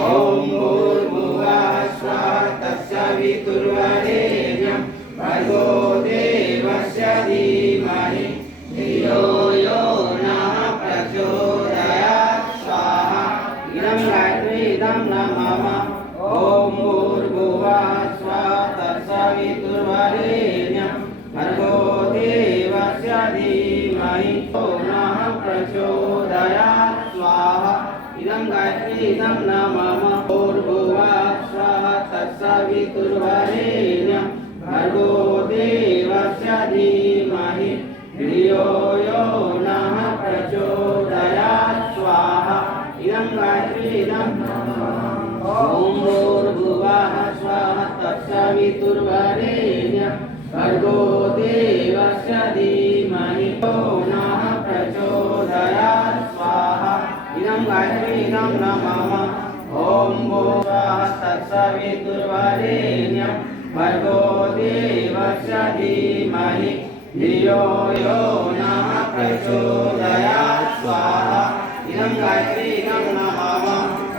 ॐ भूर्भुवः स्वः तत्सवितुर्वरेण्यं भर्गो देवस्य धीमहि धियो यो नः प्रचोदयात् स्वाहा इदं गायत्री इदं न मम ॐ भूर्भुवः स्वः तत्सवितुर्वरेण्यं भर्गो देवस्य धीमहि यो नः प्रचोदयात् स्वाहा इदं गायत्री इदं न मम भूर्भुवः स्वः तत्सवितुर्वरेण्यं भर्गो देवस्य धीमहि धियो यो नः प्रचोदयात् स्वाहा इदं गायत्री इदं न मम ॐ भूर्भुवः स्वः तत्सवितुर्वरेण्यं भर्गो देवस्य धीमहि यो नः प्रचोदयात् स्वाहा इदं गायत्री इदं न मम ॐ भूर्भुवः तत्सवितुर्वरेण्यं भर्गो देवस्य धीमहि धियो यो नः प्रचोदयात्